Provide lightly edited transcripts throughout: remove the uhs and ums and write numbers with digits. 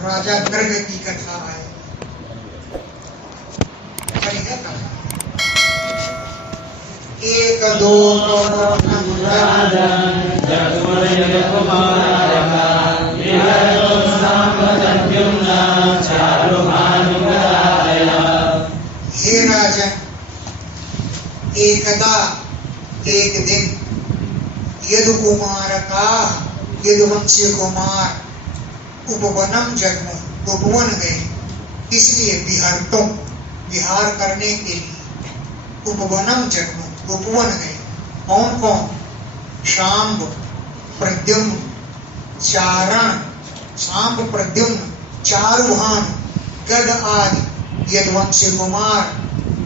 राजा गर्ग की कथा है। एक दो हे राजन, एकदा एक दिन यदुकुमार का यदुवंशी कुमार उपवनम जन्म उपवन गए, इसलिए विहार करने के लिए उपवनम जन्म उपवन गए। कौन कौन? शांब, प्रद्युम्न, चारण, शांब, प्रद्युम्न, चारुहान, गद आदि यदुवंशी कुमार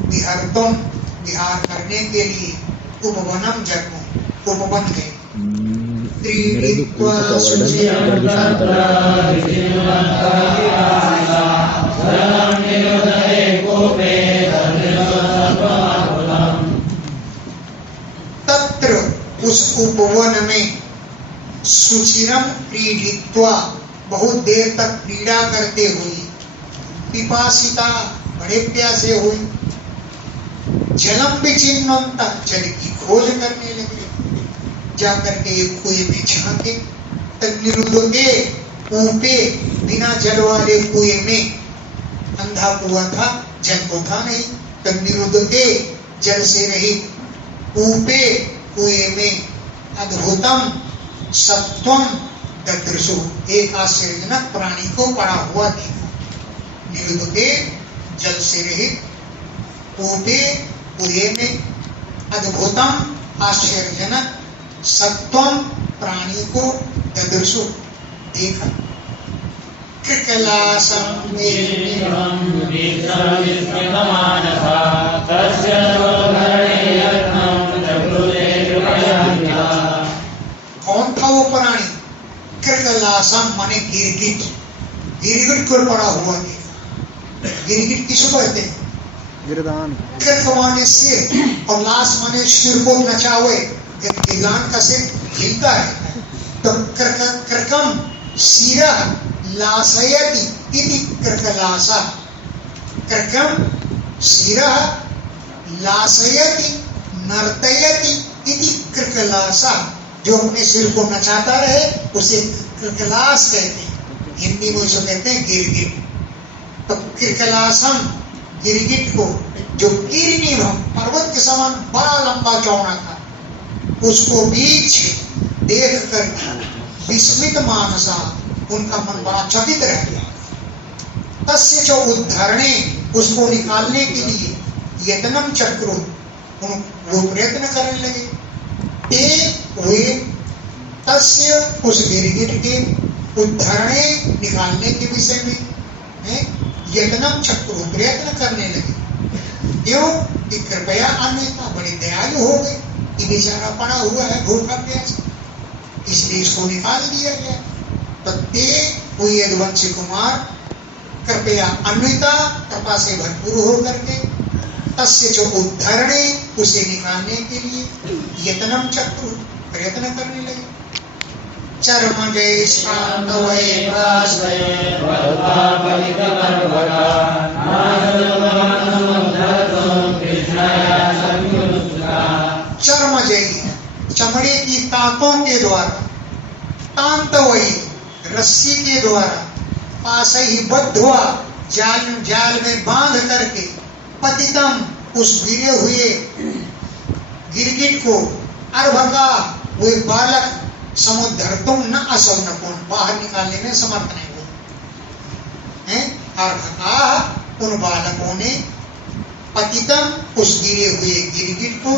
विहार करने के लिए उपवनम जन्म उपवन गए। तत्र उस उपवन में सुचिरम क्रीडित्वा बहुत देर तक क्रीड़ा करते हुए, पिपासिता बड़े प्यासे हुई, जलम विचिन्नता जल की खोज करने लगे। जाकर के एक कुएं में झांके, तन्निरुद्धे ऊपे बिना जल वाले कुएं में, अंधा कुआं था, जल तो था नहीं, तन्निरुद्धे जल से रहित, ऊपे कुएं में अद्भुतम सत्वम ददृशु एक आश्चर्यजनक प्राणी को पड़ा हुआ देखा। निरुद्धे जल से रहित, ऊपे कुएं में अद्भुतम आश्चर्यजनक सत्वम प्राणी को ददृशु देखा। कृकलासं कौन था वो प्राणी? कृकलासम माने गिरगिट, गिरगिट को पड़ा हुआ देखा। गिरगिट किसको कहते हैं? गिरदान। कृक माने सिर और लाश माने सिर को नचावे, जब गिरदान का सिर हिलता है तो कृकम शिरा लासयति इति कृकलासा। कृकम शिरा लासयति नर्तयति इति कृकलासा। जो अपने सिर को नचाता रहे उसे कृकलास कहते हैं, हिंदी में उसे कहते हैं गिरगिट। तो कृकलासम गिरगिट को, जो कीर्णि पर्वत के समान बड़ा लंबा चौड़ा था, उसको बीच देख कर विस्मित मानसा उनका मन बड़ा चकित रह गया। तस्य जो उद्धरणे उसको निकालने के लिए यत्नम चक्रो वो प्रयत्न करने लगे। ते हुए तस्य उस गिरगिट के उद्धरणे निकालने के विषय में यत्नम चक्रो प्रयत्न करने लगे। क्यों कि कृपया अन्यथा बड़े दयालु हो गए, कि बेचारा पड़ा हुआ है भूखा प्यासा, इसलिए इसको निकाल दिया गया। ते हुए यदुवंशी कुमार कृपया अन्विता कृपा से भरपूर होकर के तस्य जो उद्धरणे उसे निकालने के लिए यत्नम चक्र प्रयत्न करने लगे। चर्म जय शांत चर्म जय चमड़े की ताकों के द्वारा, तांत वही रस्सी के द्वारा, पास ही बद्धुआ जाल में बांध करके, पतितम उस गिरे हुए गिरगिट को, अर्भका हुए बालक, समुद्र तुम न असवनपुन बाहर निकालने में समर्थ नहीं हुए। अर्भका उन बालकों ने, पतितम उस गिरे हुए गिरगिट को,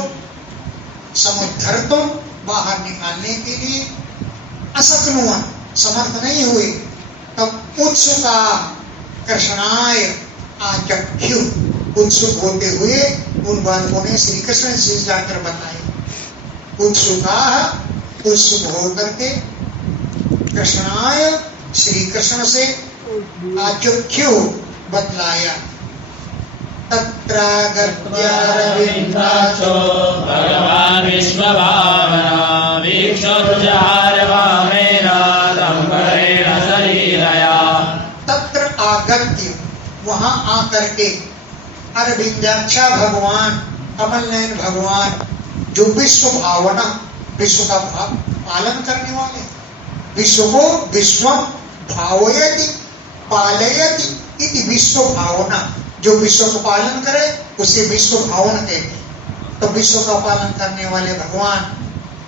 समुद्र तुम बाहर निकालने के लिए, असकनुअन समर्थ नहीं हुए। तब उत्सुका कृष्णाय आचख्यु उत्सुक होते हुए उन बालकों ने श्री कृष्ण से जाकर बताए। उत्सुका उत्सुक होकर के कृष्णाय श्री कृष्ण से आचख्यु बतलाया। तत्रागत्यारविन्दाचो भगवान् विश्वभावना वीक्षोर्जहार वामेन दम्भरेण शरीरया। आगत्य, वहां आकर के अरविंदाक्षा भगवान, कमल नयन भगवान, जो विश्व भावना, विश्व का पालन करने वाले, विश्व को विश्वम भावयति पालयति इति विश्व भावना, जो विश्व को पालन करे उसे विश्व भावना कहते हैं। तो विश्व का पालन करने वाले भगवान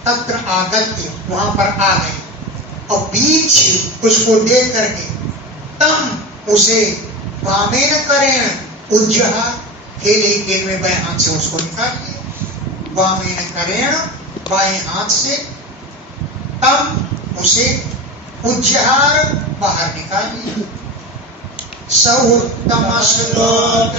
तत्र आगत्य, वहां पर आ गए और बीच उसको देख करके तम उसे वामेन करेण उज्जहा, खेले खेल में बाएं हाथ से उसको निकाल लिया। वामेन करेण, बाएं हाथ से, तम उसे उज्जहार, बाहर निकाल लिया। सौत्तम श्लोक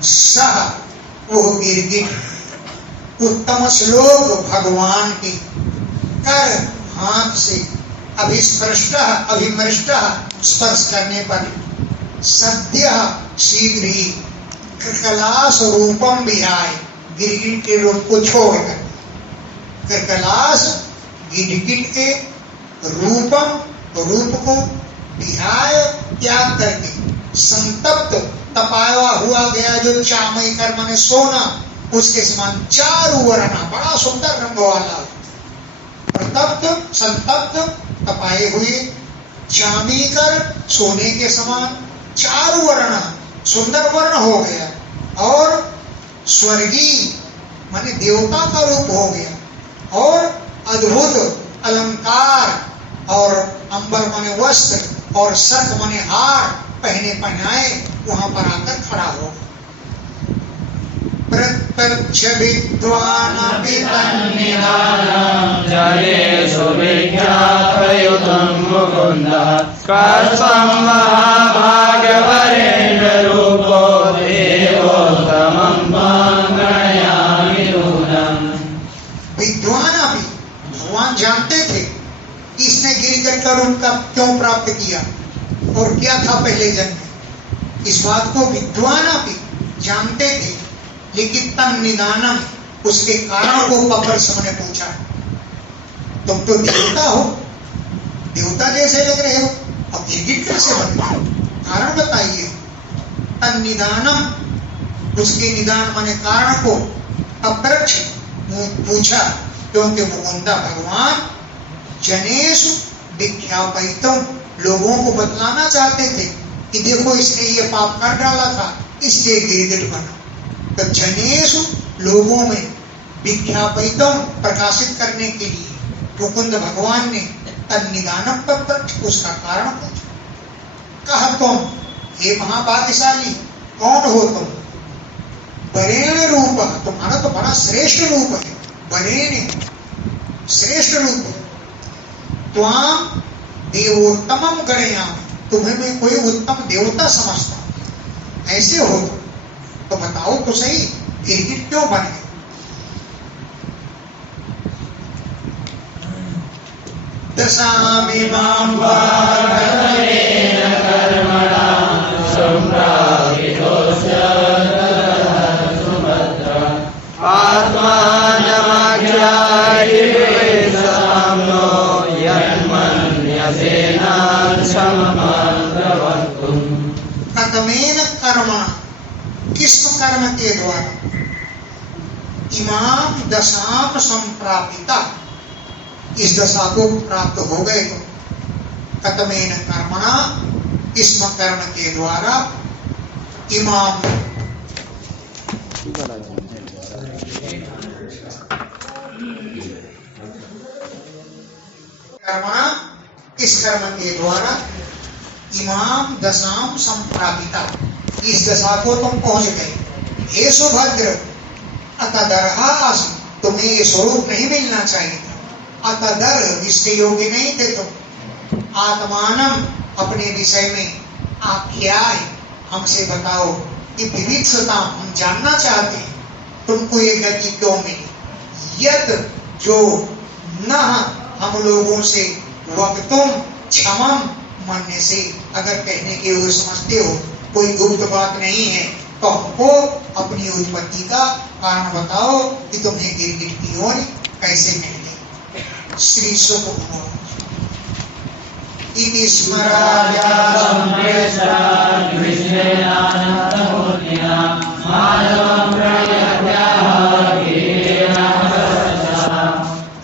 सह, वो गिरगिट, उत्तम श्लोक भगवान की कर हाथ से अभिस्पृष्ट अभिमृष्ट स्पर्श करने पर सद्य शीघ्र ही कृकलास रूपम विहाय, गिरगिट के रूप को छोड़कर कृकलास गिरगिट के रूपम, रूप को विहाय त्याग करके संतप्त, तपाया हुआ गया जो चामय कर्म ने सोना, उसके समान चारु वर्ण, बड़ा सुंदर रंग वाला, प्रतप्त संतप्त तपाए हुए, चामी कर सोने के समान, चारु वर्ण सुंदर वर्ण हो गया, और स्वर्गीय माने देवता का रूप हो गया, और अद्भुत अलंकार और अंबर माने वस्त्र और सर्क माने हार पहनाए वहां पर आकर खड़ा हो। प्रत्यक्ष विद्वानपि तन्निधानम् जनेषु विख्यातयुतं मुकुन्दः कस्तं महाभागवरेण्यरूपो देवोत्तमं त्वां गणयामि नूनम्। विद्वान अभी भगवान जानते थे कि इसने गिरिकर का रूप का क्यों प्राप्त किया और क्या था पहले जन्म में, इस बात को विद्वान अभी जानते थे, लेकिन तन निदानम, उसके कारण को पकड़ सबने पूछा, तुम तो देवता हो, देवता जैसे लग रहे हो, अब गिरगिट कैसे बन गए, कारण बताइए। तन निदानम, उसके निदान माने कारण को अप्रक्ष पूछा, क्योंकि मुकुंदा भगवान जनेषु विख्यापितम, लोगों को बतलाना चाहते थे कि देखो इसने ये पाप कर डाला था, इसलिए गिरगिट बना। तो जनेषु, लोगों में, विख्यापितम, प्रकाशित करने के लिए मुकुंद भगवान ने तन्निदानम पर उसका कारण पूछा। कहा तुम हे महाभाग्यशाली कौन हो तुम, वरेण्य रूप, तुम्हारा तो बड़ा श्रेष्ठ रूप है, वरेण्य श्रेष्ठ रूप, त्वां देवोत्तमम गणयामि, तुम्हें मैं कोई उत्तम देवता समझता, ऐसे हो तो बताओ तो सही गिरगिट क्यों बन गए। दशामिमां वागतरेण कर्मणा सम्प्राप्तोऽस्य सुभद्रा आत्मानमाख्यायि साम्नो यन्मन्यसेनाक्षममात्रवक्तुम्। कतमेन कर्मणा, किस कर्म के द्वारा, इमाम दशाम संप्रापिता, इस दशा को प्राप्त हो गए तो, कतमेन कर्मणा, इस कर्म के द्वारा, इमाम कर्मणा, इस कर्म के द्वारा, इमाम दशाम संप्रापिता, इस दशा को तुम पहुंच गए। हे सुभद्र अतदर्हास, तुम्हें ये स्वरूप नहीं मिलना चाहिए था, अतदर इसके योग्य नहीं थे तुम, आत्मानम अपने विषय में, आख्याय हमसे बताओ कि विविधता, हम जानना चाहते हैं तुमको ये गति क्यों मिली, यद जो न हम लोगों से वक्तुम क्षमम मानने से, अगर कहने के वो समझते हो कोई गुप्त बात नहीं है तो हमको अपनी उत्पत्ति का कारण बताओ कि तुम्हें गिरगिट की ओर कैसे मिले। श्री सुख इति स्मराया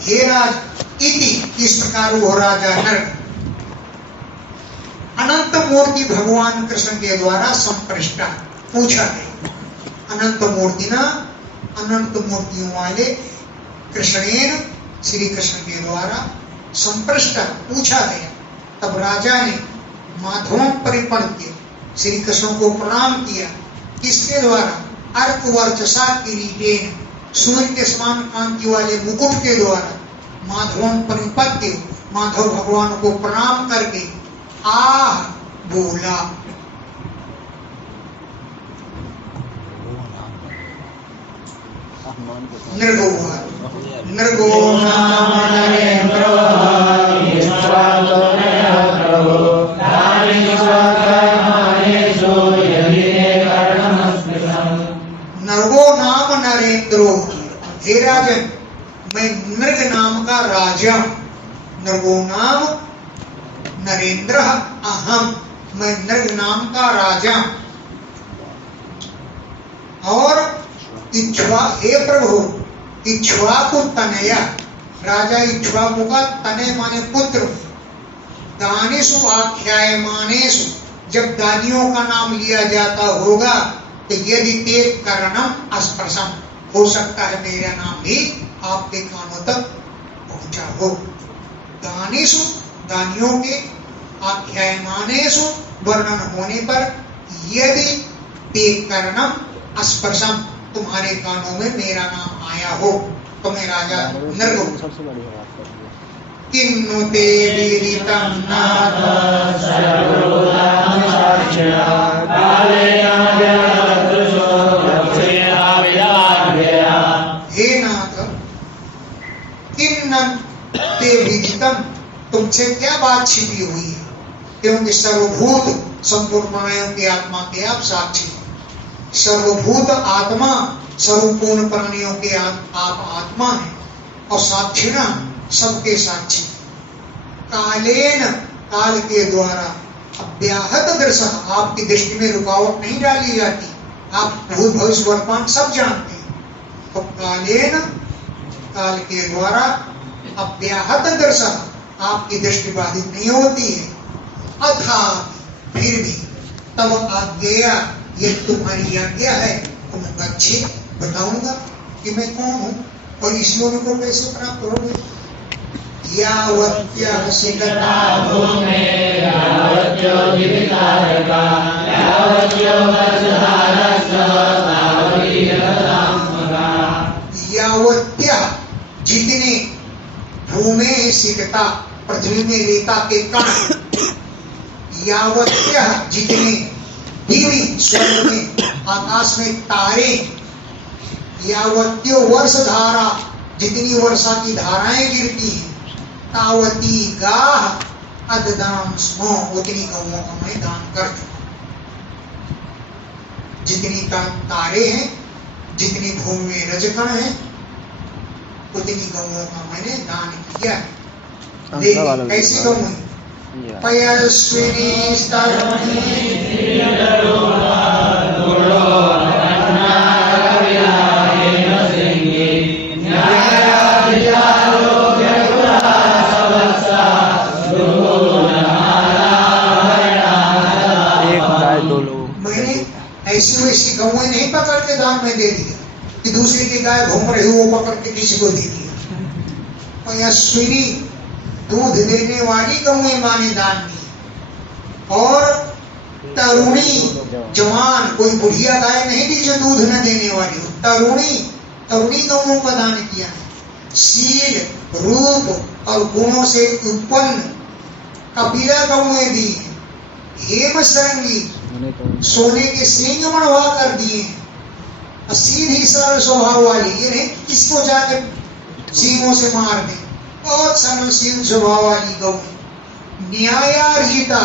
हे राज इति, इस प्रकार वो राजा नरक अनंत मूर्ति भगवान कृष्ण के द्वारा संप्रष्टा पूछा गया। अनंत मूर्ति ना, अनंत मूर्तियों वाले कृष्णेन श्री कृष्ण के द्वारा संप्रष्टा पूछा गया। तब राजा ने माधवों परिपद्य श्री कृष्ण को प्रणाम किया। किसके द्वारा? अर्क वर्चसा किरीटेन, सूर्य के समान कांति वाले मुकुट के द्वारा माधवों परिपद्य, माधव भगवान को प्रणाम करके आह बोला। नृगो नृगो नाम नरेंद्रो नृगो नाम नरेंद्रो, हे राजन मैं नृग नाम का राजा, नृगो नाम नरेंद्र अहम, मैं नृग नाम का राजा। और इक्ष्वा, हे प्रभु इक्ष्वाकु तनया, राजा इक्ष्वाकु का तनय माने पुत्र। दानेषु आख्यायमानेषु, जब दानियों का नाम लिया जाता होगा तो यदि ते करणम अस्पृशम, हो सकता है मेरा नाम भी आपके कानों तक पहुंचा हो। दानेषु, दानियों के, आख्यायमानेषु, वर्णन होने पर, यदि ते करणम अस्पृशम, तुम्हारे कानों में मेरा नाम आया हो तो मैं राजा नृग। किन्नु ते विदितं नाथ हे नाथ, किन्न ते विदितं, तुमसे क्या बात छिपी हुई है? क्योंकि सर्वभूत संपूर्ण प्राणियों की आत्मा के आप साक्षी हैं। सर्वभूत आत्मा, सर्वपूर्ण प्राणियों के आप आत्मा हैं और साक्षिणा, सबके साक्षी। कालेन, काल के द्वारा, अव्याहत दर्शन, आपकी दृष्टि में रुकावट नहीं डाली जाती, आप भूत भविष्य वर्तमान सब जानते हैं। तो कालेन, काल के द्वारा, अव्याहत दर्शन, आपकी दृष्टि बाधित नहीं होती है। अथा, फिर भी, तब आज्ञा, ये तुम्हारी आज्ञा है तो मैं अच्छे बताऊंगा कि मैं कौन हूं और इस योनि को कैसे प्राप्त करोगे। यावत्यः सिकता भूमे यावत्यो विविकारका यावत्यो वज्रधारस्य तावतीयताम्मगा। यावत्यः, जितने भूमे सिकता, पृथ्वी में रेता के कण, यावत्यः, जितने दिवी, स्वर्ग में, आकाश में तारे, यावत्यो वर्ष धारा, जितनी वर्षा की धाराएं गिरती हैं, तावती गाह अददाम स्मो, उतनी गौओं का मैं दान कर चुका। जितनी तारे हैं, जितनी भूमि में रजकण है, उतनी गौओं का मैंने दान किया है। देखिए कैसी गौ है, पयस्विनी मैंने ऐसी वैसी गौएं नहीं पकड़ के दान में दे दिया कि दूसरी की गाय घूम रही वो पकड़ के किसी को दे दिया। पयस्विनी, दूध देने वाली गौएं माने दान दी। और तरुणी, जवान, कोई बुढ़िया गाय नहीं दी जो दूध न देने वाली हो, तरुणी, तरुणी गौओं का दान किया है। शील, रूप और गुणों से उत्पन्न कपिला गौएं दी है। हेम सरंगी, सोने के सींग मणवा कर दिए हैं। सीधी सरल स्वभाव वाली, ये नहीं किसको जाकर सींगों से मार दे, बहुत सरल सील स्वभाव वाली गौ। न्यायार्जिता,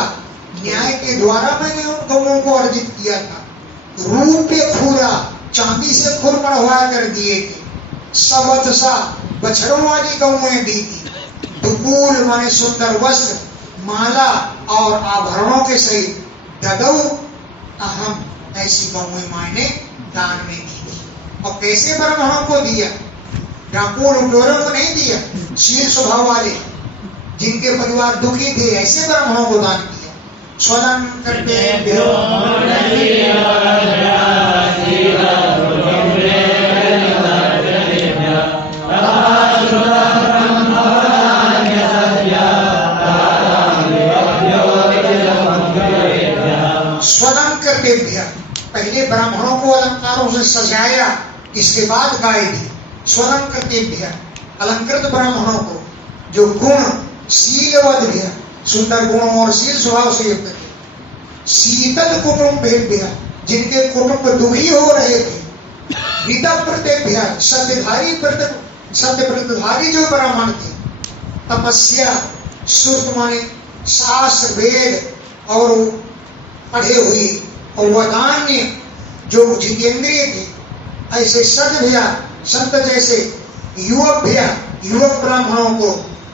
न्याय के द्वारा मैंने उन गौओं को अर्जित किया था। रूप्य खुरा, चांदी से खुर बढ़वा कर दिए थे। सवत्सा, बछड़ों वाली गौएं दी थी। दुकूल माने सुंदर वस्त्र, माला और आभरणों के सहित ददौ अहम, ऐसी गौएं मैंने दान में दी थी। और कैसे ब्राह्मणों को दिया? डाकुओं लुटेरों को नहीं दिया, शील स्वभाव वाले जिनके परिवार दुखी थे ऐसे ब्राह्मणों को दान किया। स्वदान करते स्वदान करते पहले ब्राह्मणों को अलंकारों से सजाया, इसके बाद गाय दी। स्वदान करते अलंकृत ब्राह्मणों को जो गुण शीलवद भी, सुंदर गुणों और शील स्वभाव से युक्त थे। शीतल कुटुंब भेद्य, जिनके कुटुंब दुखी हो रहे थे। गीता प्रत्यभ्य, सत्य व्रतधारी जो ब्राह्मण थे। तपस्या, श्रुत माने शास्त्र वेद और पढ़े हुए, और वदान्य जो जितेंद्रिय थे। ऐसे सद्भ्या, संत जैसे युवक ब्राह्मणों को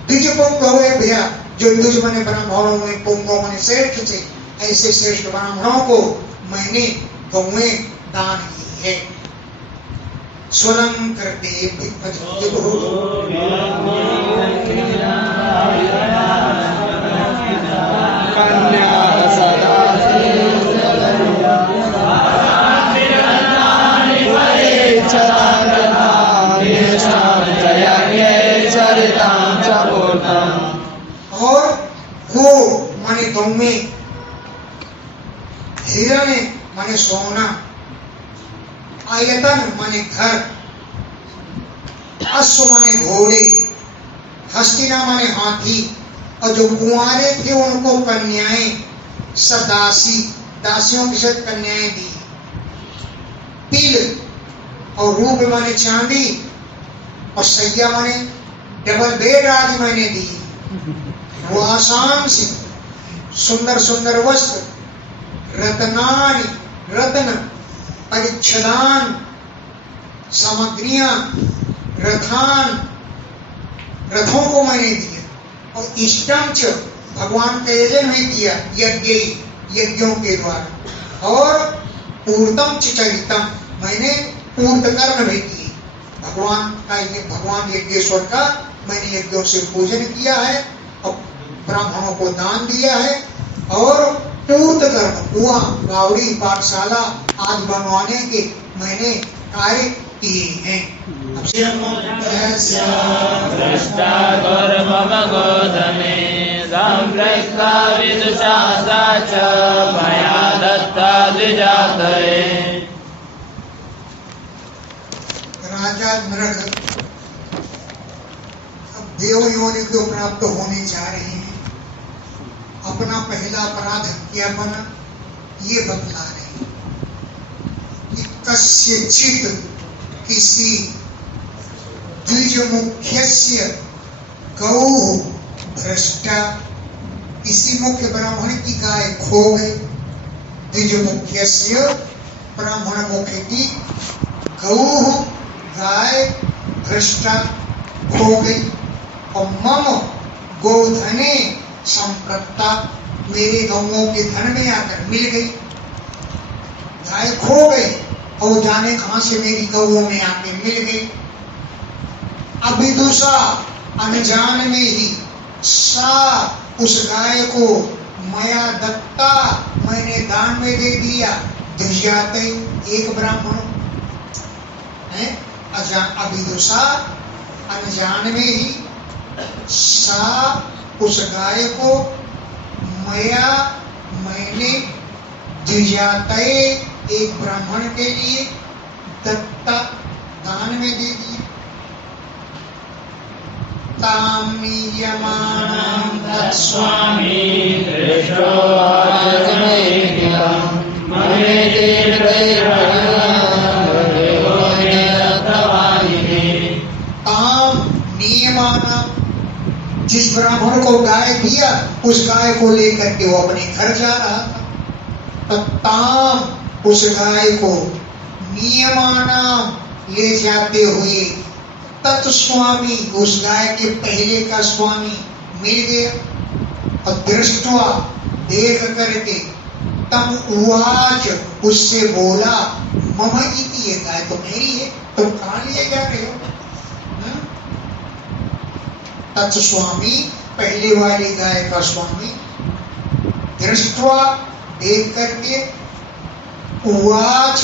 द्विज पुंगवेभ्य, जो द्विज मने ब्राह्मणों में पुंगों मने श्रेष्ठ थे, ऐसे श्रेष्ठ ब्राह्मणों को मैंने गौएं दान की है। स्वरं करते और गो माने गौएं, हिरण माने सोना, आयतन माने घर, अश्व माने घोड़े, हस्तिना माने हाथी, और जो कुंवारे थे उनको कन्याएं, सदासी, दासियों के साथ कन्याएं दी। तिल और रूप माने चांदी, और सैया माने डबल बेड आदि मैंने दी। वो आसान से सुंदर सुंदर वस्त्र, रत्नानि, रत्न, परिच्छदान, सामग्रियां, रथान, रथों को मैंने दिया। और इष्टम च, भगवान का यजन भी दिया यज्ञों के द्वारा। और पूर्तम च चरितम, मैंने पूर्तकर्म भी किए। भगवान यज्ञेश्वर का मैंने यज्ञों से पूजन किया है, और ब्राह्मणों को दान दिया है। और पूर्त कर्म, कुआं, गावड़ी, पाठशाला आदि बनवाने के मैंने कार्य किए हैं। राजा नरक अब देव योनि को प्राप्त होने जा रहे हैं। अपना पहला अपराध क्या बना ये बतला रहे हैं कि कस्यचित, किसी द्विज मुख्यस्य गौ भ्रष्टा, किसी मुख्य ब्राह्मण की गाय खो गई। द्विज मुख्यस्य, ब्राह्मण मुख्य की गौ गाय भ्रष्टा खो गई। और मम गोधने संप्रत्ता, मेरे गौओं के धन में आकर मिल गई। गाय खो गई और जाने कहां से मेरी गौओं में आके मिल गई। अभिदुषा, अनजान में ही, सा, उस गाय को मया दत्ता, मैंने दान में दे दिया। दुष्याते, एक ब्राह्मण है। अभिदुषा, अनजान में ही, सा, उस गाय को मया, मैंने, द्विजाते, एक ब्राह्मण के लिए, दत्ता, दान में दे दी। ताम नीयमानं तत्स्वामी दृष्टो आचमेकिलं ममेति ताम नियमानं, जिस ब्राह्मण को गाय दिया, उस गाय को लेकर के वो अपने घर जा रहा था। तब ताम उस गाय को नियमानाम ले जाते हुए तत्स्वामी उस गाय के पहले का स्वामी मिल गया। और दृष्टवा देख करके तम उवाच उससे बोला, मम इति, ये गाय तो मेरी है, तुम कहाँ लिए जा रहे हो? तत्स्वामी पहले वाली गाय का स्वामी दृष्टवा देख करके उवाच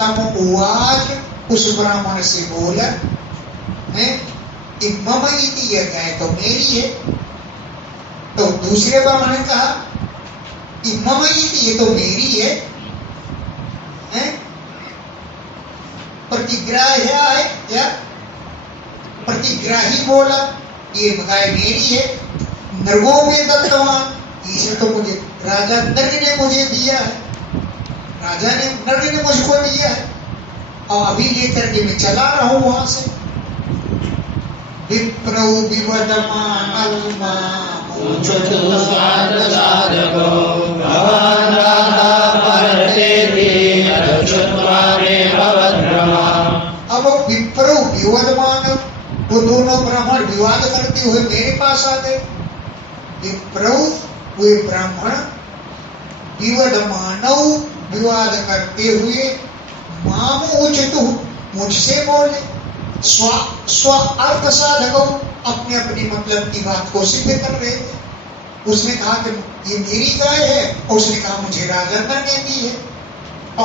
तम उवाच उस ब्राह्मण से बोला है कि मम इति, यह गाय तो मेरी है। तो दूसरे ब्राह्मण ने कहा कि मम इति, ये तो मेरी है, प्रतिग्राह्य है या प्रतिग्राही बोला, ये गाय मेरी है। नृगो में दत्तवान, इसे तो मुझे राजा नर ने मुझे दिया है, राजा ने नर ने मुझको दिया है, और अभी लेकर के मैं चला रहा हूं वहां से। विप्रो विवदमान अब विप्रो विवदमान, वो दोनों ब्राह्मण विवाद करते हुए मेरे पास आ गए। विप्रो वे ब्राह्मण विवदमानौ विवाद करते हुए माम उचितु मुझसे बोले, स्व अर्थ साधको अपने अपने मतलब की बात को सिद्ध कर रहे थे। उसने कहा कि ये मेरी गाय है, और उसने कहा मुझे राजा ने दी है।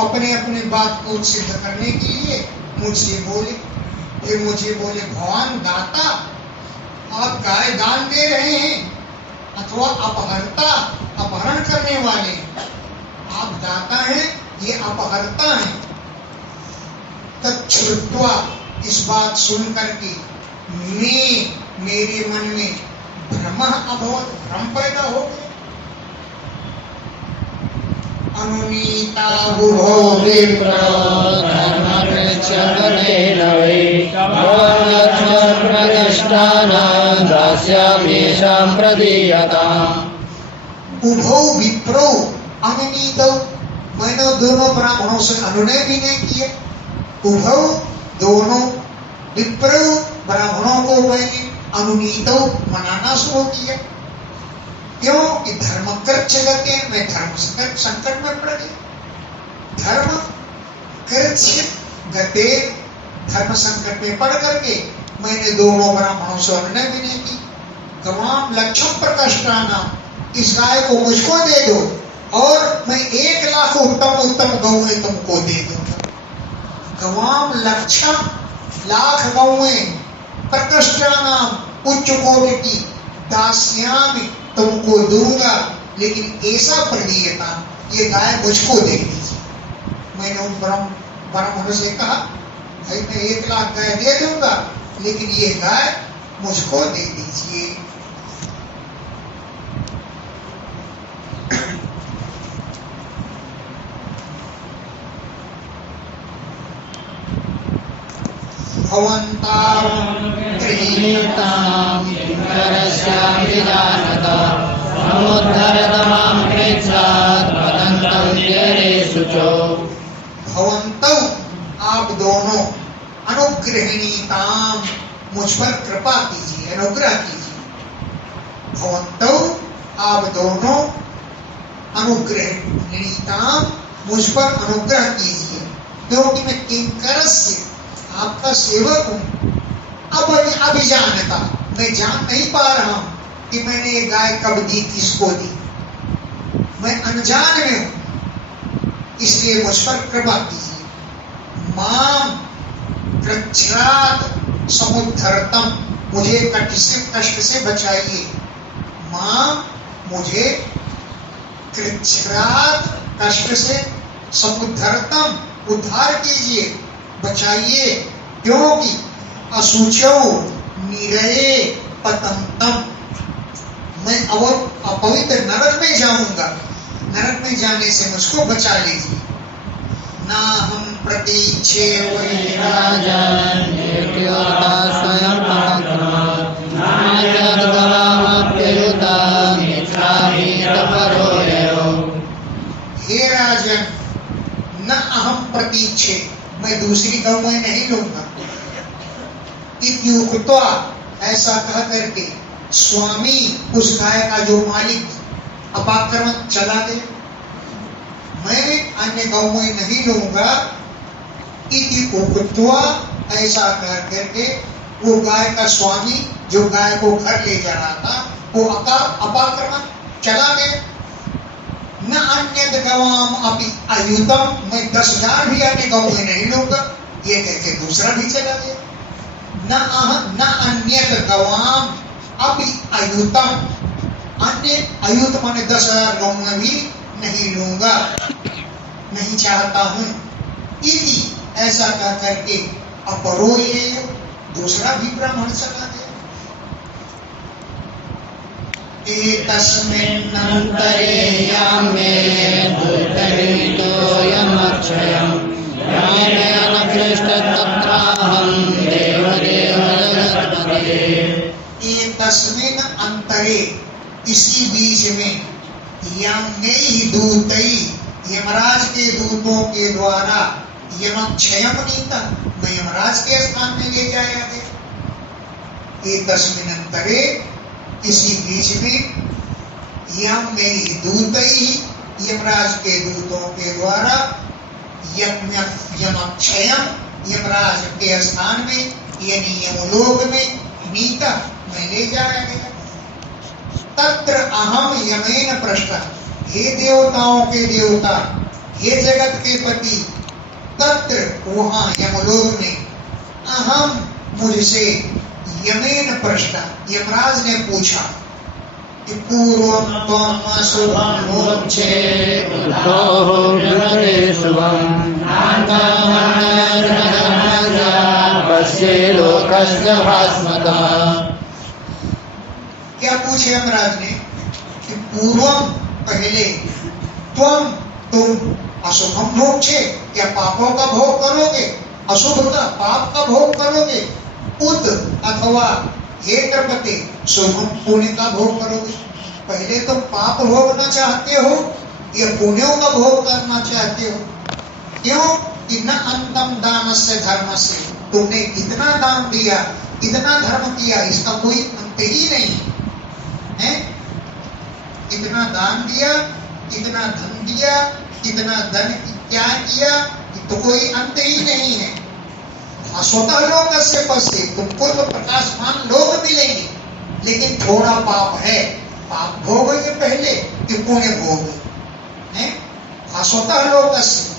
अपने अपने बात को सिद्ध करने के लिए मुझसे बोले। फिर मुझे बोले, भगवान दाता, आप गाय दान दे रहे हैं अथवा अपहरता, अपहरण करने वाले, आप दाता हैं, ये अपहरता हैं। तच्छ्रुत्वा, इस बात सुन करके मेरे मन में भ्रम अभवत्, भ्रम पैदा हो गया। अनुनीता बुभो विप्रो धर्मकृच्छनेन वै भवलक्ष्मण प्रतिष्ठानं दास्यामीशां प्रदीयताम्। उभौ विप्रो अनुनीतौ, मैंने दोनों ब्राह्मणों से अनुनय भी नहीं किया। उभौ दोनों, विप्रो ब्राह्मणों को मैंने अनुनीतौ मनाना शुरू किया। क्यों कि धर्म कृच्छ गते, मैं धर्म संकट में पड़ गया। धर्म कृच्छ गते, धर्म संकट में पड़ करके मैंने दोनों ब्राह्मणों से अनुनय भी नहीं की। गवाम लक्षम प्रकष्टाना, इस गाय को मुझको दे दो और मैं 1 लाख उत्तम उत्तम गौएं तुमको दे दूंगा। गवाम लक्षम, लाख गौएं, प्रकष्टानाम उच्च कोटि की, दास्यामि तुमको दूंगा, लेकिन ऐसा प्रदीयता, ये गाय मुझको दे दीजिए। मैंने उन ब्राह्मणों से कहा, भाई मैं 1 लाख गाय दे दूंगा, लेकिन ये गाय मुझको दे दीजिए। भवन्तां गृहीतां किङ्करस्यापि जानत समुद्धरतमां कृच्छात् पतन्तं जलेषु च। भवन्तौ, आप दोनों, अनुग्रहणीताम, मुझ पर कृपा कीजिए, अनुग्रह कीजिए। भवन्तौ, आप दोनों, अनुग्रहणीताम, मुझ पर अनुग्रह कीजिए, क्योंकि मैं किंकरस्य, आपका सेवक हूं। अब अभिजानता, मैं जान नहीं पा रहा हूं कि मैंने ये गाय कब दी, किसको दी, मैं अनजान में हूं, इसलिए मुझ पर कृपा कीजिए। माम कृच्छ्रात् समुद्धरतम, मुझे कष्ट से बचाइए। माम, मुझे कृच्छ्रात् कष्ट से, समुद्धरतम, उद्धार कीजिए, बचाइए। क्योंकि अशुचौ निरये पतंतम, मैं अपवित्र नरक में जाऊंगा, नरक में जाने से मुझको बचा लीजिए। ना हम प्रतीक्षे वै राजन् निर्योता स्वयं पराक्रमात् नान्यद्गवामप्युता हे राजन न अहम प्रतीक्षे, मैं दूसरी गौ मैं नहीं लूंगा। इत्युक्त्वा, ऐसा कह करके स्वामी उस गाय का जो मालिक अपाक्रमण चला गया। मैं अन्य गौ मैं नहीं लूंगा। इति उक्त्वा, ऐसा कह करके वो गाय का स्वामी जो गाय को घर ले जा रहा था वो अपाक्रमण चला गया। न अन्य गवाम अपि अयुतम, मैं 10,000 भी अन्य गौ में नहीं लूंगा, ये कह के दूसरा भी चला गया। न अन्य गवाम अपि अयुतम, अन्य अयुत माने 10,000 गौ में भी नहीं लूंगा, नहीं चाहता हूं। इति, ऐसा कह करके अपरो ये दूसरा भी ब्राह्मण चला गया। एतस्मिन्नन्तरे यामे दूतैतोऽयमक्षयं रामेण पृष्ठतत्राहं देवदेव जगत्पते। एतस्मिन् अंतरे, इसी बीच में, यमे दूतई, यमराज के दूतों के द्वारा, यमक्षयम नीता, मैं यमराज के स्थान में ले जाया गया। एतस्मिन् अंतरे, इसी बीच में, यमे दूतई, यमराज के दूतों के द्वारा, यमक्षयम, यमराज के स्थान में यानी यमलोक में, नीता, मैं ले जाया गया। तत्र अहम यमेन पृष्ठ, हे देवताओं के देवता, हे जगत के पति, तत्र वहां यमलोक में, अहम मुझसे, यमेन पृष्ठ, यमराज ने पूछा कि पूर्वम त्वम शुभम मोक्षे क्या पूछे यमराज ने कि पूर्वम, पहले, तुम अशुभम मोक्षे, क्या पापों का भोग करोगे, अशुभ का, पाप का भोग करोगे, उत अथवा हे नृपते शुभम, पुण्य का भोग करोगे। पहले तुम पाप भोगना चाहते हो या पुण्यों का भोग करना चाहते हो? क्यों? कि न अंतम दान से धर्म से, तुमने इतना दान दिया, इतना धर्म किया, इसका कोई अंत ही नहीं है। इतना दान दिया, इतना धन दिया, इतना धन क्या किया, तो कोई अंत ही नहीं है। स्वतः लोक से पश्चे, तुमको तो प्रकाशमान लोक मिलेंगे, लेकिन थोड़ा पाप है, पाप भोगोगे पहले कि पुण्य भोगोगे हैं। स्वतः लोक से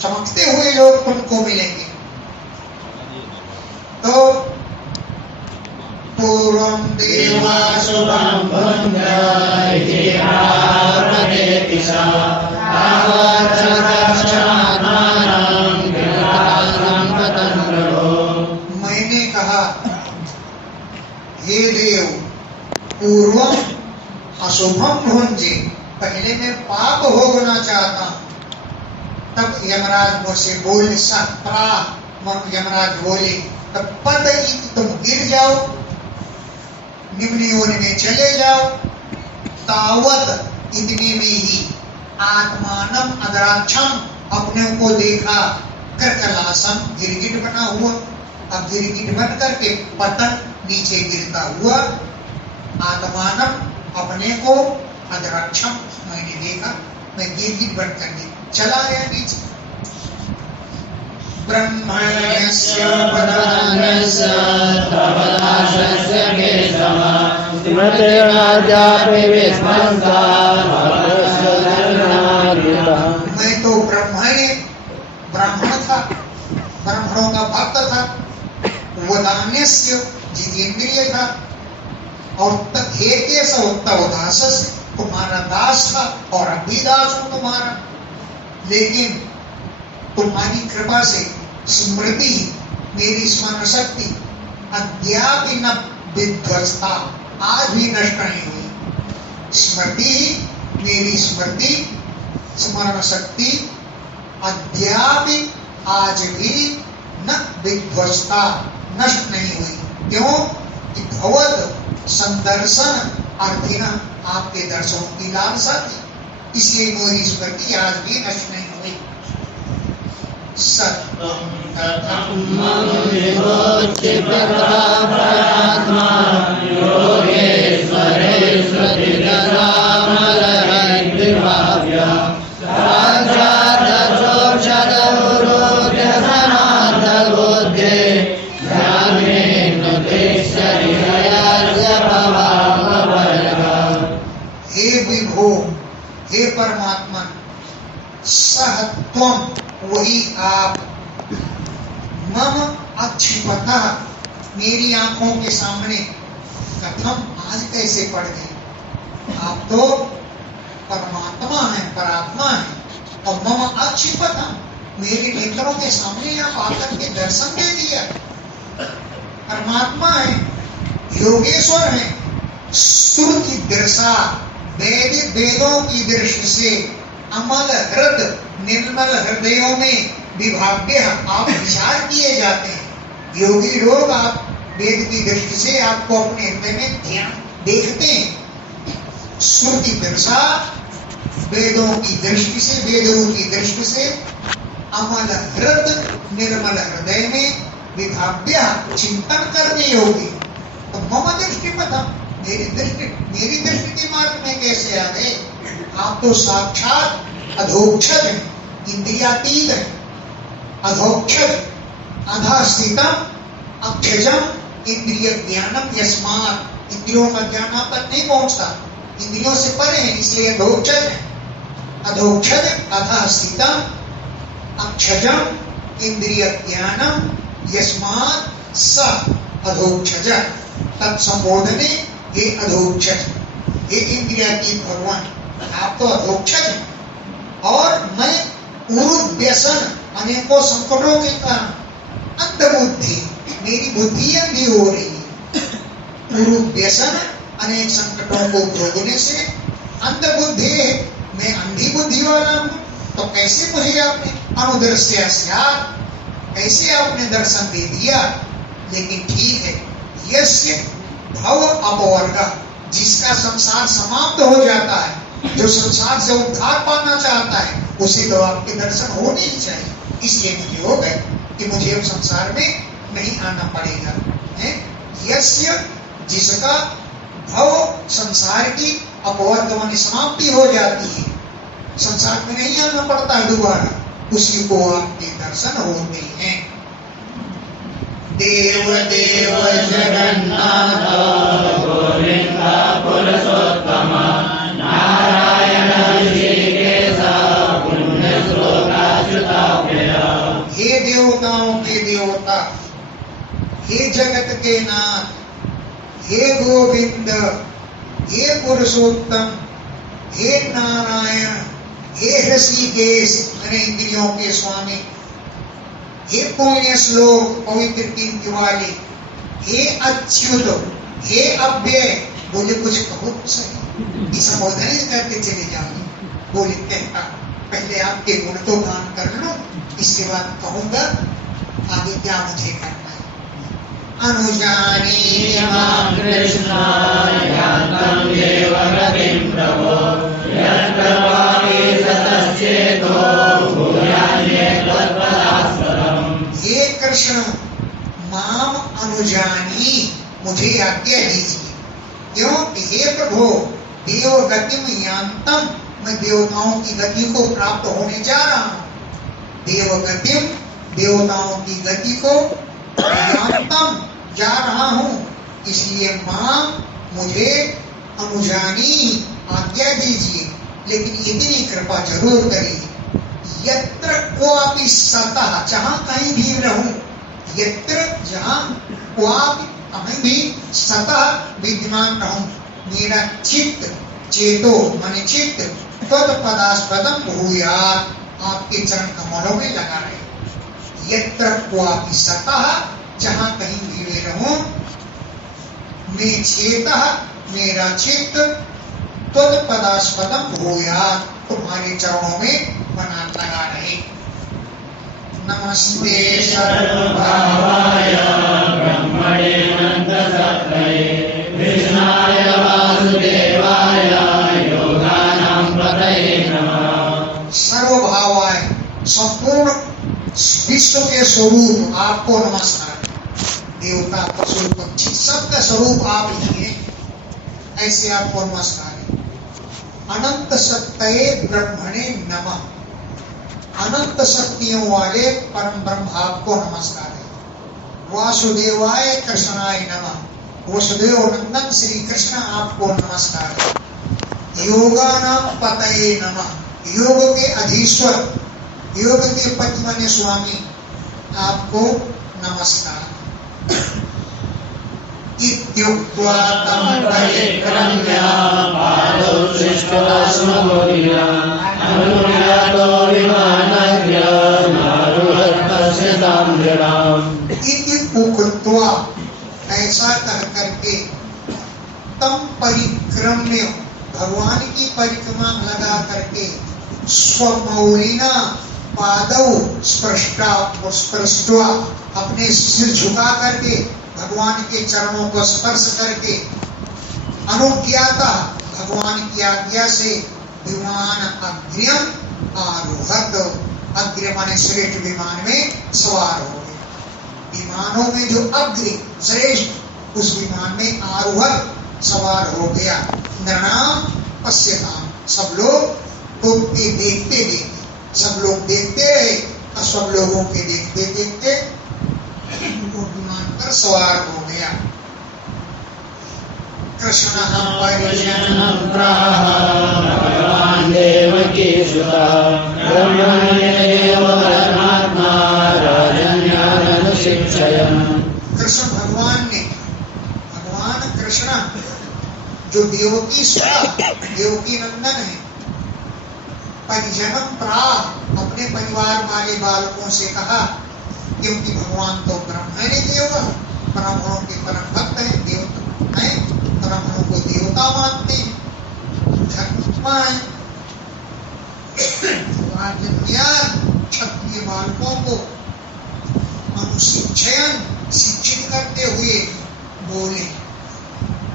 चमकते हुए लोग तुमको मिलेंगे। तो पूर्वम देवा शुभम मैंने कहा, हे देव, पूर्वम अशुभम भुंजे, पहले मैं पाप भोगना चाहता हूं। तब यमराज मुझसे बोले, यमराज बोले, तब पद तुम गिर जाओ, निम्न योनि में चले जाओ। तावत, इतने में ही, आत्मानम अदराक्षम, अपने को देखा, करकलासम, गिरगिट बना हुआ। अब गिरगिट बन करके पतन, नीचे गिरता हुआ, आत्मानम, अपने को, अदराक्षम, मैंने देखा, मैं गिरगिट बन करके चला गया नीचे। ब्रह्मण्यस्य पदान्यस्य तपदाशस्य केशव स्मृते राजापि विस्मृता। मैं तो ब्राह्मण था, ब्राह्मणों का भक्त था। वदान्यस्य, जितेंद्रिय था। और हे केशव, तवदासस्य, तुम्हारा दास था और अभी दास हूं तुम्हारा। लेकिन तुम्हारी कृपा से स्मृति, मेरी स्मरण शक्ति, अद्यापि न विध्वस्ता, आज भी नष्ट नहीं हुई। स्मृति, मेरी स्मृति, स्मरण शक्ति, अद्यापि, आज भी, न विध्वस्ता, नष्ट नहीं हुई। क्यों? कि भवद संदर्शन अर्थिना, आपके दर्शनों की लालसा थी, इसलिए मोदी स्मृति आज भी नष्ट नहीं हुई। सत्वं तथं मम विभूति प्रभावरात्मा योगेश्वरेश्वरि विभाव्य साक्षादचोषधमुरोध्य सनातनबुद्धे ज्ञानेन देशरि हयास्य भवामवर्गः। हे विभो, हे परमात्मा, सहत्वम वही आप, मम अक्षिपतः मेरी आंखों के सामने, कथम आज कैसे पड़ गए। आप तो परमात्मा है, परात्मा है, और मम अक्षिपतः मेरे नेत्रों के सामने आप आकर के दर्शन दे दिया। परमात्मा है, योगेश्वर है, श्रुति दृशा वेदों की दृष्टि से अमल हृद निर्मल हृदयों में विभाव्य आप विचार किए जाते हैं। योगी लोग आप वेद की दृष्टि से आपको अपने हृदय में ध्यान देखते हैं। श्रुति दर्शा वेदों की दृष्टि से, वेदों की दृष्टि से अमल हृद निर्मल हृदय में विभाव्य चिंतन करने योगी। तो मम दृष्टि पता मेरी दृष्टि के मार्ग में कैसे आ गए। आप तो साक्षात अधोक्षज है, इंद्रियातीत है, अधोक्षज अधस्थितम अक्षजम इंद्रिय ज्ञानम यस्मात्, इंद्रियों का ज्ञान आप तक नहीं पहुंचता, इंद्रियों से परे है, इसलिए अधोक्षज है। अधोक्षज अधस्थितम अक्षजम इंद्रिय ज्ञानम यस्मात् स अधोक्षज। तत्संबोधने हे अधोक्षज, हे इंद्रियातीत भगवान, आप तो अधोक्षज हैं। और मैं उरुव्यसन अनेकों संकटों के कारण अंधबुद्धि, मेरी बुद्धि अंधी हो रही है। उरुव्यसन अनेक संकटों को भोगने से अंधबुद्धि, मैं अंधी बुद्धि वाला हूँ। तो कैसे मुझे आपने अनुदर्श्य, कैसे आपने दर्शन दे दिया। लेकिन ठीक है, यस्य भव अपवर्ग, जिसका संसार समाप्त हो जाता है, जो संसार से उद्धार पाना चाहता है, उसे तो आपके दर्शन होने ही चाहिए। इसलिए मुझे हो गए कि मुझे अब संसार में नहीं आना पड़ेगा। यस्य, जिसका भव संसार की अपवर्ग माने समाप्ति हो जाती है, संसार में नहीं आना पड़ता है दोबारा, उसी को आपके दर्शन होते हैं। देव देव जगन्नाथ गोविंद पुरुषोत्तम नारायण ऋषिकेश पुण्य श्लोकाच्युताभ्य। हे देवताओं के देवता, हे जगत के नाथ, हे गोविंद, हे पुरुषोत्तम, हे नारायण, हे ऋषिकेश मैंने इंद्रियों के स्वामी, हे पुण्य श्लोक पवित्र कीर्ति वाले, हे अच्युत, हे अव्यय। बोले कुछ कहो तो सही, संबोधन करते चले जाओगे। बोले कहता पहले आपके गुण तो गान कर लो, इसके बाद कहूंगा आगे क्या मुझे करना है। अनुजानी मां कृष्ण यातं देव गतिं प्रभो यत्प्रभावे सतश्चेतो भूयान्ये तत्पदास्पदम्। हे कृष्ण, माम अनुजानी, मुझे आज्ञा दीजिए। क्यों? हे प्रभु, देव गतिम यान्तम, मैं देवताओं की गति को प्राप्त होने जा रहा हूँ। देव गतिम, देवताओं की गति को यान्तम, जा रहा हूँ। इसलिए मां, मुझे अनुजानी, आज्ञा दीजिए। लेकिन इतनी कृपा जरूर करिए, यत्र क्वापि सतः, जहां कहीं भी रहूं, यत्र जहां क्वापि कहीं भी सतः विद्यमान रहूं, मेरा चित्त, चेतो माने चित्त, तत्पदास्पदम भूयात्, आपके चरण कमलों में लगा रहे। यत्र क्वापि सतः, जहां कहीं भी मैं रहूं, मैं चेतः, मेरा चित्त, तत्पदास्पदम भूयात्, तुम्हारे चरणों में बना लगा रहे। नमस्ते सर्वभावाय ब्रह्मणे अनन्तसत्त्वये कृष्णाय वासुदेवाय योगानां पतये संपूर्ण विश्व के स्वरूप आपको नमस्कार। देवता, पशु, पक्षी सबका स्वरूप आप ही हैं, ऐसे आपको नमस्कार है। अनंत सत्ये ब्रह्मणे नमः। अनंत शक्तियों वाले परम ब्रह्म आपको नमस्कार है। वासुदेवाय कृष्णाय नमः। वसुदेव नंदन श्री कृष्ण आपको नमस्कार है। योगानां पतये नमः। योग के अधीश्वर, योग के पति माने स्वामी आपको नमस्कार। इत्युक्त्वा तं परिक्रम्य पादौ दृष्ट्वा स्मगोर्या अनुयातो विमानस्य नारुहत्पश्यतां दृढाम्। इति उक्त्वा, ऐसा कह करके, तम परिक्रम्य, भगवान की परिक्रमा लगा करके, स्वमौलिना पादौ स्पृष्ट्वा, अपने सिर झुका करके, भगवान के चरणों को स्पर्श करके, अनुज्ञाता, भगवान की आज्ञा से, विमान अग्र्यम आरोहत, अग्र्य माने श्रेष्ठ विमान में सवार हो गए। विमानों में जो अग्र श्रेष्ठ, उस विमान में आरोहत सवार हो गया। नृणाम पश्यताम, सब लोग देखते देखते, सब लोग देखते रहे और सब लोगों के देखते देखते वो विमान पर सवार हो गया। कृष्ण भगवान देवकी सुता ब्रह्मण्येव परमात्मा राजन्याननुशिक्षयन्। कृष्ण भगवान ने, भगवान कृष्ण जो देवकी सुता, देवकी नंदन है, परिजनम प्राह, अपने परिवार वाले बालकों से कहा, क्योंकि भगवान तो ब्रह्म है देव, ब्राह्मणों के परम भक्त है, देवता है, ब्राह्मणों को देवता मानते हैं, धर्मात्मा है। क्षत्रिय बालकों को अनुशिक्षयन, शिक्षित करते हुए बोले,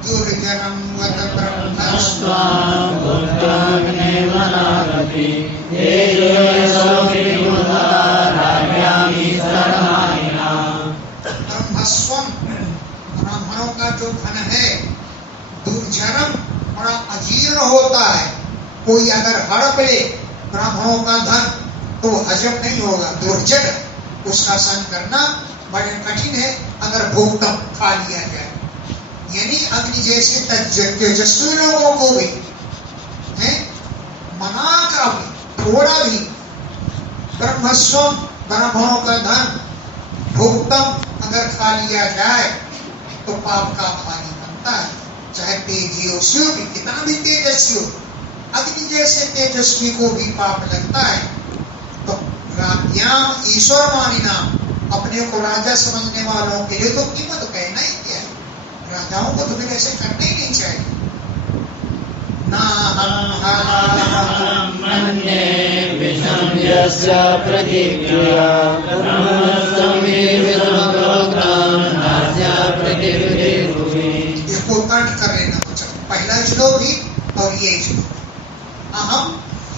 दुर्जनम वद ब्रह्मस्त्वां भूतान्येव नागति तेजोऽसि मुदारायामि सर्वाणिना। ब्रह्मस्वम, ब्राह्मणों का जो धन है, दुर्जनम, बड़ा अजीर्ण होता है। कोई अगर हड़प ले ब्राह्मणों का धन तो हजम नहीं होगा, दुर्जन, उसका सहन करना बड़े कठिन है। अगर भोक्तम, खा लिया जाए, यानी अग्नि जैसे तेजस्वी लोगों को भी है, मना का भी, थोड़ा भी, ब्रह्मस्वम, ब्राह्मणों का धन, भोक्तम, अगर खा लिया जाए तो पाप का भागी बनता है। चाहे तेजस्वी भी, कितना भी तेजस्वी हो, अग्नि जैसे तेजस्वी को भी पाप लगता है। तो राज्ञाम ईश्वर मानिना, अपने को राजा समझने वालों के लिए तो कीमत कहना ही क्या है, राजाओं को तो फिर ऐसे करना ही नहीं चाहिए। इसको कंठ कर लेना, पहला श्लोक भी और ये श्लोक। अहम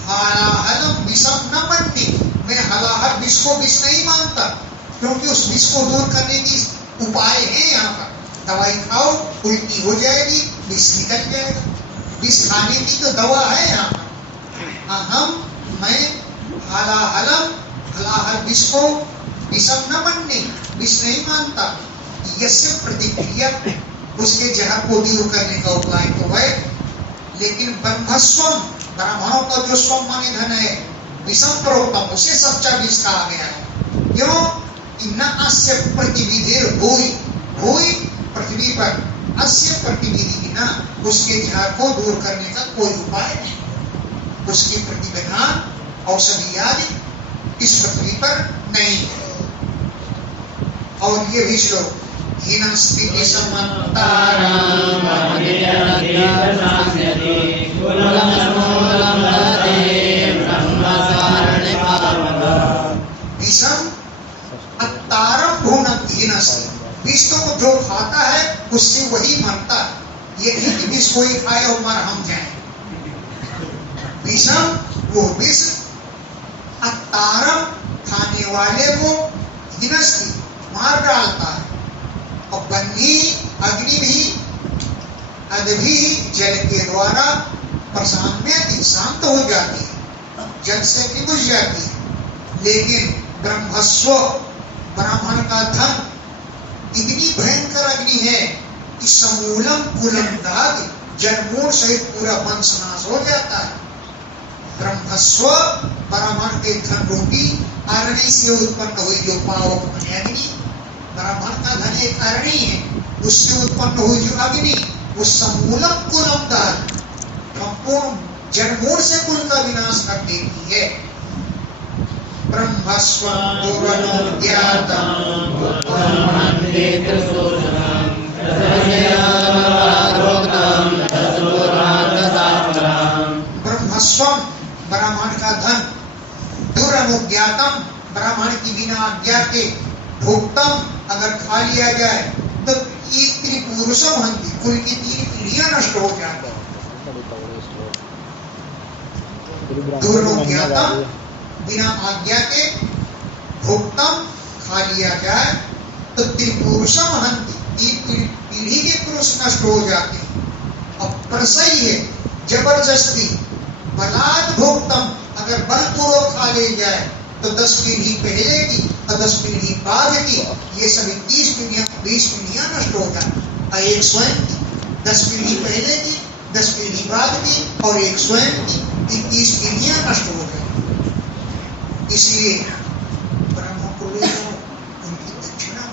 हलाहलम विषम न मन्ये, मैं हलाहल विष को विष नहीं मानता, क्योंकि उस विष को दूर करने की उपाय है। यहाँ पर दवाई खाओ, उल्टी हो जाएगी, विष निकल जाएगा, विष खाने की तो दवा है यहाँ पर। अहम, मैं हलाहलम, हलाहल विष को विषम न मन्ये, विष नहीं मानता। यस्य प्रतिक्रिया, उसके जहर को दूर करने का उपाय तो है, लेकिन ब्रह्मस्वम, ब्राह्मणों का जो स्वम माने धन है, विषम प्रोक्तम, उसे सच्चा विष कहा गया है। क्यों? न अस्य प्रतिविधिर भूई, भूई पृथ्वी पर, अस्य प्रतिविधि न, उसके जहर को दूर करने का कोई उपाय नहीं, उसकी प्रतिविधान औषधि आदि इस पृथ्वी पर नहीं है। और ये भी श्लोक, हीनस्ति विषम अत्तारम भूनक हीनस्ति, विष तो जो खाता है उससे वही मरता है। ये नहीं कि विष कोई खाए और मर हम जाए। विषम वो विष, अत्तारम वाले को हिनस्ती मार डालता है। और बन्ही अग्नि भी अदभी जल के द्वारा प्रशांत शांत हो जाती है, जल से अग्नि बुझ जाती है। लेकिन ब्रह्मस्व ब्राह्मण का धन इतनी भयंकर अग्नि है कि समूलम कुलम दाद जन्मूल सहित पूरा वंश नाश हो जाता है। ब्रह्मस्व ब्राह्मण के धन रूपी अरणि से उत्पन्न हुई जो पावक बने अग्नि, ब्राह्मण का धन एक अरणि है, उससे उत्पन्न हुई जो अग्नि वो समूलम कुलम दाद संपूर्ण जन्मूल से कुल का विनाश कर देती है। ब्रह्मस्व ब्रह्मस्वम ब्राह्मण का धन, दुरनुज्ञातम ब्राह्मण की बिना आज्ञा के, भोक्तम अगर खा लिया जाए तो एक त्रिपुरुषम हंति कुल की 3 पीढ़ियां नष्ट हो जाती। दुरनुज्ञातम बिना आज्ञा के, भोक्तम खा लिया जाए तो त्रिपुरुषम हंति 3 पीढ़ी के पुरुष नष्ट हो जाते हैं। अब प्रसई है जबरदस्ती, बलात् भोक्तम अगर बलपूर्वक खा ले जाए तो 10 पीढ़ी पहले की और 10 पीढ़ी बाद की, ये सभी 20 पीढ़ियां नष्ट हो जाती। और एक स्वयं की 10 पीढ़ी पहले की, 10 पीढ़ी बाद की और एक स्वयं की 30 पीढ़ियां नष्ट हो जाती। इसलिए ब्राह्मण को ले जाओ, उनकी दक्षिणा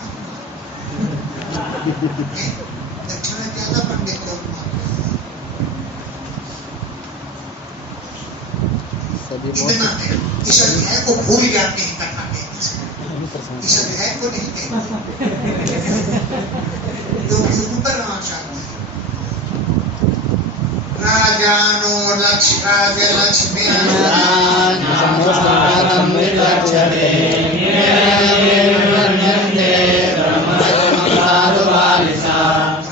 दक्षिणा ज्यादा पंडित लोग इतना है, इस अध्याय को भूल जाते हैं कथा के, इस अध्याय को नहीं कहते जो ऊपर आना चाहते हैं। राजानो राज लक्ष्मी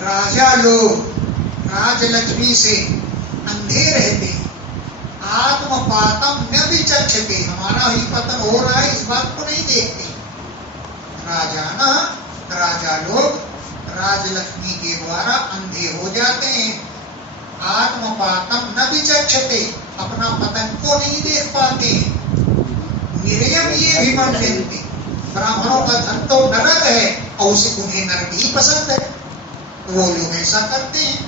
राजा लोग राजलक्ष्मी से अंधे रहते हैं। आत्मपातम न विचक्षते, हमारा ही पतन हो रहा है इस बात को नहीं देखते। राजा लोग राजलक्ष्मी के द्वारा अंधे हो जाते हैं। आत्मपातम न विचक्षते, अपना पतन को नहीं देख पाते हैं। निर्यम ये भी मान लेते, ब्राह्मणों का धन तो नरक है और उसे उन्हें नरक ही पसंद है, वो लोग ऐसा करते हैं।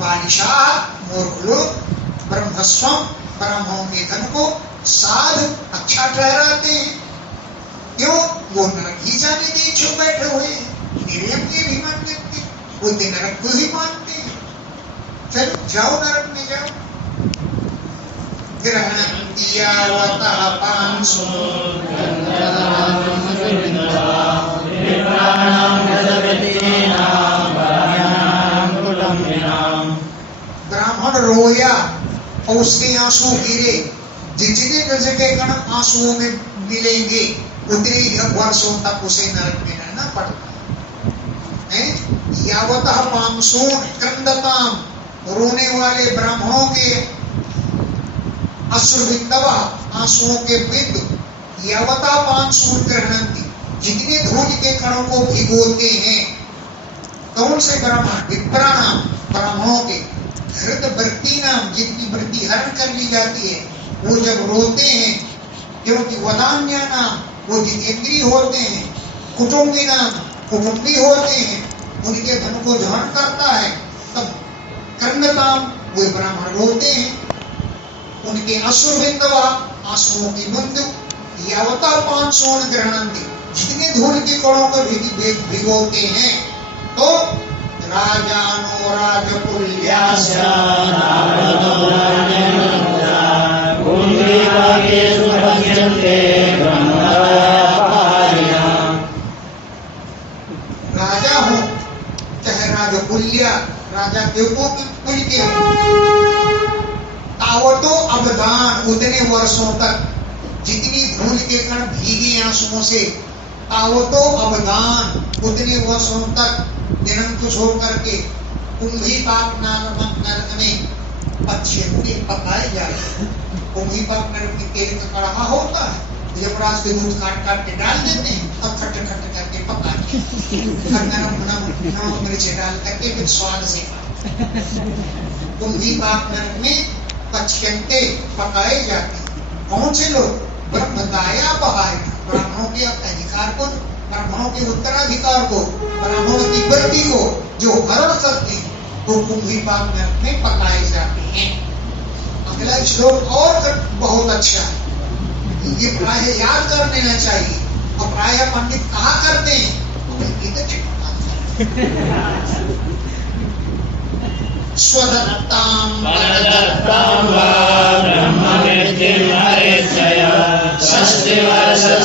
बालिशाह मूर्ख लोग ब्रह्मस्वम ब्राह्मणों के धन को साध अच्छा ठहराते हैं। क्यों? वो नरक ही जाने के इच्छुक बैठे हुए हैं। निर्यम के भी मान लेते, वो नरक को ही मानते हैं। चलो जाओ नरक में जाओ। ग्रहणं दियावतः पांसो ब्राह्मण रोया और उसके आंसू गिरे, जितने गज के कण आंसुओं में मिलेंगे उतने ही वर्षों तक उसे नरक में रहना पड़ता है। यावतः पांसोन क्रंदताम, रोने वाले ब्राह्मणों के अश्रुबिंदवा आंसुओं के बिंदु, यावता पांसोन ग्रहणंती, जितने धूल के कणों को भिगोते हैं। कौन से ब्राह्मण? विप्राणाम ब्राह्मणों के, हृद वृत्ति नाम जिनकी वृत्ति हरण कर ली जाती है, वो जब रोते हैं, क्योंकि वदान्य नाम वो जितेंद्रीय होते हैं, कुटुंबी नाम कुटुंबी होते हैं, उनके धन को धारण करता है, तब कर्णताम वो ब्राह्मण रोते हैं। उनके अश्रु बिंदवा आंसुओं की बिंदु, यावता पांसोन ग्रहणंती, जितने धूल के कणों को भिगोते हैं। तो राजानो राजकुल्यास्य राजा हो चाहे राजकुल्या, राजा देवों के कुल के हो, तावतो अवदान उतने वर्षों तक, जितनी धूल के कण भीगे आंसुओं से, तावतो अवदान उतने वर्षों तक निरंकुश होकर के कुंभी पाक नामक नरक में अच्छे पकाए जाते। कुंभी पाक नरक की तेल का कड़ाहा होता है, यमराज के दूध काट काट के डाल देते हैं और खट खट करके पका के और नमक मिर्च डाल करके फिर स्वाद से कुंभी पाक नरक में 5 घंटे पकाए जाते हैं। कौन से लोग? ब्रह्मदाया बहाय, ब्राह्मणों के अधिकार को, ब्राह्मणों के उत्तराधिकार को, ब्राह्मणों की वृत्ति को जो हरण करते हैं वो कुंभी पाक नरक में पकाए जाते हैं। अगला श्लोक और बहुत अच्छा है, ये प्राय याद कर लेना चाहिए। और प्राय पंडित कहा करते हैं स्वदत्तां परदत्तां वा ब्रह्मविद्धिं हरेच्छया षष्टिवर्षसहस्राणि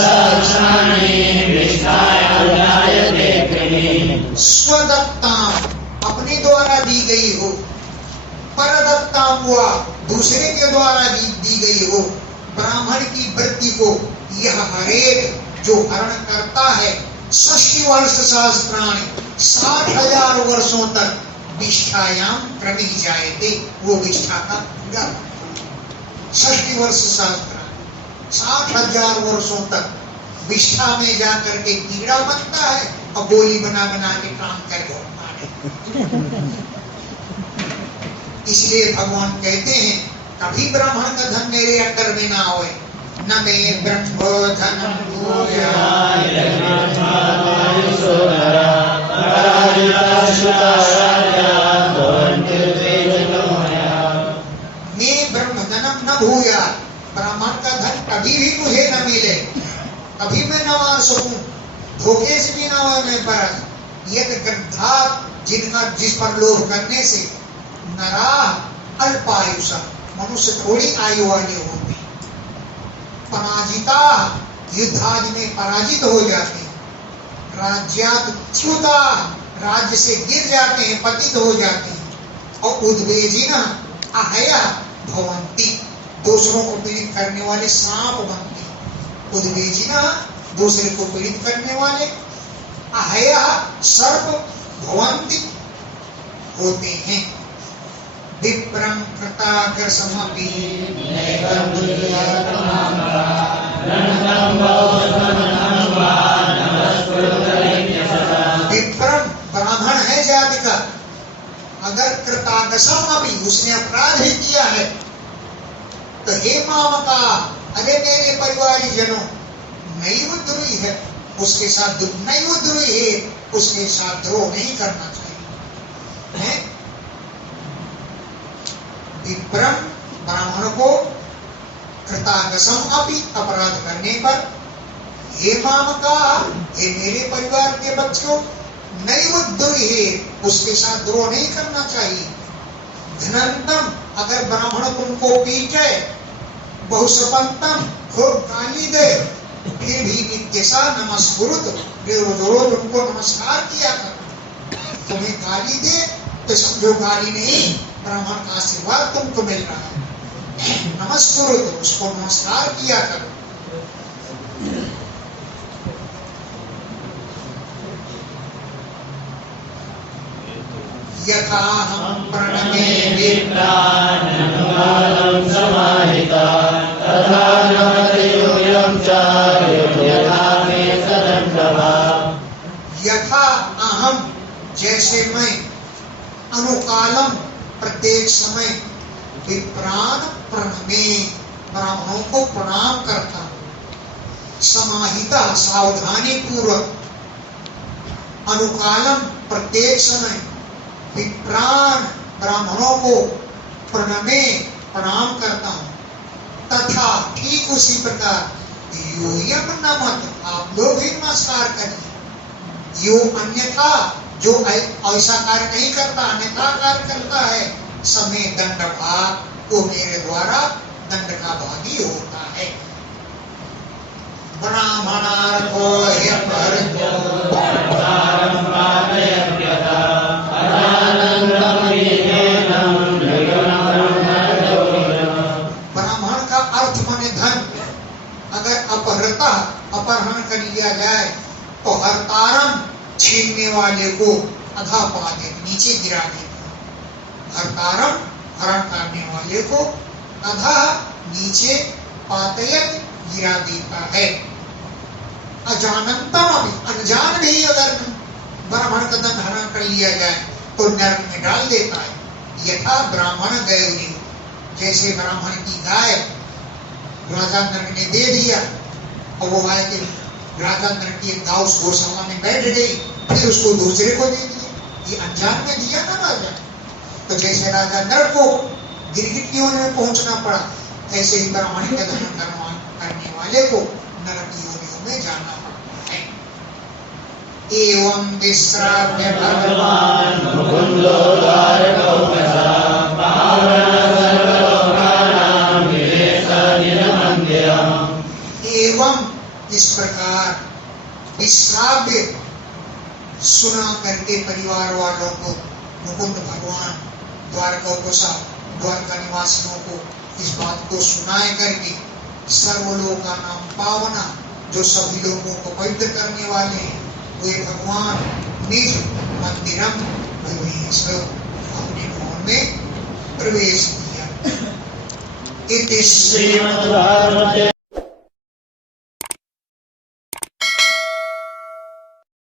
विष्ठायाध्यायते कृणि। स्वदत्तां अपने द्वारा दी गई हो, परदत्तां हुआ दूसरे के द्वारा दी गई हो, ब्राह्मण की वृत्ति को यह हरेक जो हरण करता है 60 वर्ष सहस्राणि 60,000 वर्षों तक विष्ठायाम क्रमी जायते, वो विष्ठा का पूरा 60 वर्ष सहस्राणि 60,000 वर्षों तक विष्ठा में जाकर के कीड़ा बनता है और गोली बना बना के काम कर इसलिए भगवान कहते हैं कभी ब्राह्मण का धन मेरे अंडर में ना होए, न मे ब्रह्म धन मैं ब्रह्म धनम न भूया, ब्राह्मण का धन कभी भी मुझे न मिले, कभी मैं न मार सकूं, धोखे से भी ना हो मेरे पास। यद गंधा जिनका जिस पर लोभ करने से नरा अल्पायुषा मनुष्य थोड़ी आयु वाले होते हैं, पराजिता युद्धादि में पराजित हो जाते हैं, राज्याच्युता राज्य से गिर जाते हैं, पतित हो जाते हैं, और उद्वेजिना अहया भवंती दूसरों को पीड़ित करने वाले सांप बनते हैं। उद्वेजिना दूसरे को पीड़ित करने वाले, अहया सर्प भवंती होते हैं। विप्रम कृताग्र समपि विप्रम ब्राह्मण है जाति का, अगर कृताग्रसम अभी उसने अपराध ही किया है तो हे मामका, अरे मेरे परिवारी जनों, नैव द्रोही है उसके साथ, नैव द्रोही है उसके साथ द्रोह नहीं करना चाहिए। विप्रम ब्राह्मण को कृतागसम अपि अपराध करने पर, हे मामका, हे मेरे परिवार के बच्चों, नैव द्रोही उसके साथ द्रोह नहीं करना चाहिए। धनंतम अगर ब्राह्मण तुमको पीटे, बहुसपंतम खूब गाली दे, फिर भी नित्यसा नमस्कुरुत, रोज रोज उनको नमस्कार किया कर। तुम्हें गाली दे तो समझो गाली नहीं, ब्राह्मण का आशीर्वाद तुमको मिल रहा है, नमस्कुरुत उसको नमस्कार किया कर। यथा हम प्रणमे विप्रान् समाहिता तथा नमतेयोऽयं च यथा मे सदंडवा। यथा अहम जैसे मैं, अनुकालम प्रत्येक समय, विप्रान प्रणमे ब्राह्मणों को प्रणाम करता हूं, समाहिता सावधानी पूर्वक, अनुकालम प्रत्येक समय, विप्रान ब्राह्मणों को प्रणमे प्रणाम करता हूं, तथा ठीक उसी प्रकार यूयम नमत आप लोग भी नमस्कार करें। यो अन्यथा जो ऐसा कार्य नहीं करता, अन्यथा कार्य करता है, समय दंड भाग वो मेरे द्वारा दंड का भागी होता है। ब्राह्मणार्थो ब्राह्मण का अर्थ माने धन, अगर अपहृता अपहरण कर लिया जाए तो हरतारम छीनने वाले को अधा पा दे, नीचे गिरा देता। हरतारम हरण करने वाले को अधा नीचे पातयत गिरा देता है। अजानता भी, अनजान भी अगर ब्राह्मण का धन हरण कर लिया जाए तो नरक में डाल देता है। यथा ब्राह्मण गए, जैसे ब्राह्मण की गाय राजा नरक ने दे दिया और वो गाय के राजा नरक की गाय उस गौशाला में बैठ गई, फिर उसको दूसरे को दे दिया। ये अनजान में दिया ना राजा। तो जैसे राजा नरक को गिरगिटियों में पहुंचना पड़ा, ऐसे ही ब्राह्मण का धन करने वाले को नरक योनियों में जाना पड़ता है। एवं विश्राव्य भगवान मुकुंदो द्वारकोपसा पावनं सर्वलोकानां विवेशनिरमन्दिरम्। एवं इस प्रकार विश्राव्य सुना करके परिवार वालों को मुकुंद भगवान द्वारकोपसा द्वारका निवासियों को इस बात को सुनाए करके सर्वलोका नाम पावना, जो सभी लोगों को पवित्र करने वाले हैं, वे भगवान निज मंदिरम प्रवेश, अपने भवन में प्रवेश किया। इति श्रीमद्भागवते